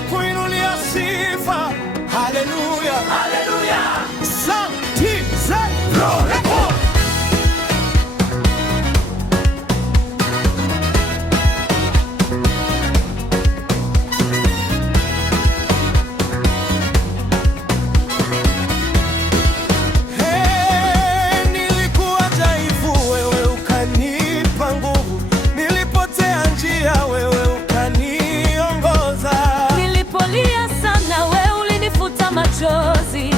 nitakuinulia sifa. Haleluya, haleluya. Sauti za roho. Nilikuwa dhaifu, wewe ukanipa nguvu. Nilipotea njia, wewe ukaniongoza. Nilipolia sana, wewe ulinifuta machozi.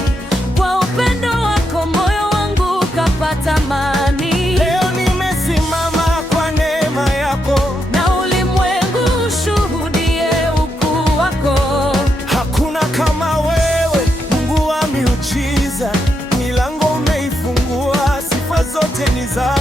Kwa upendo wako moyo wangu ukapata amani. Leo nimesimama kwa neema yako, na ulimwengu ushuhudie ukuu wako. hakuna kama wewe, Mungu wa miujiza. Milango umeifungua, sifa zote ni zako.